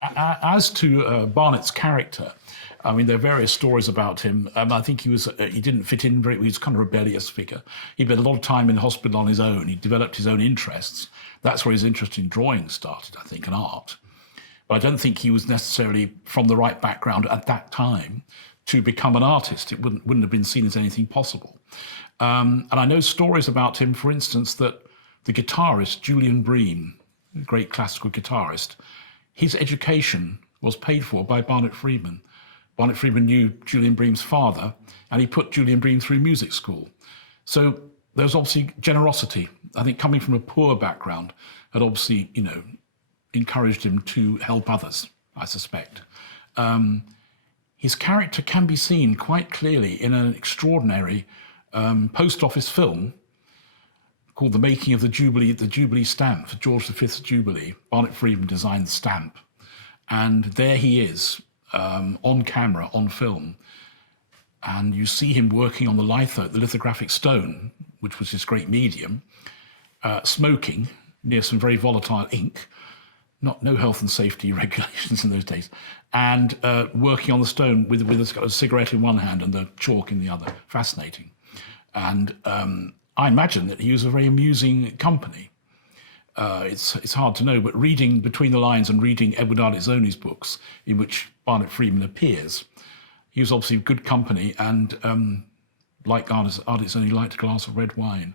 As to Barnett's character, I mean, there are various stories about him. I think he didn't fit in very. He was kind of a rebellious figure. He spent a lot of time in hospital on his own. He developed his own interests. That's where his interest in drawing started, I think, and art. But I don't think he was necessarily from the right background at that time to become an artist. It wouldn't have been seen as anything possible. And I know stories about him, for instance, that the guitarist Julian Bream, a great classical guitarist, his education was paid for by Barnett Freedman. Barnett Freedman knew Julian Bream's father, and he put Julian Bream through music school. So there was obviously generosity. I think coming from a poor background had obviously, encouraged him to help others, I suspect. His character can be seen quite clearly in an extraordinary post office film called The Making of the Jubilee Stamp, for George V's Jubilee. Barnett Freedman designed the stamp. And there he is, on camera, on film. And you see him working on the lithographic stone, which was his great medium, smoking near some very volatile ink, no health and safety regulations in those days, and working on the stone with a cigarette in one hand and the chalk in the other. Fascinating. And I imagine that he was a very amusing company. It's hard to know, but reading between the lines and reading Edward Ardizzoni's books, in which Barnett Freedman appears, he was obviously good company, and like Ardizzoni, liked a glass of red wine.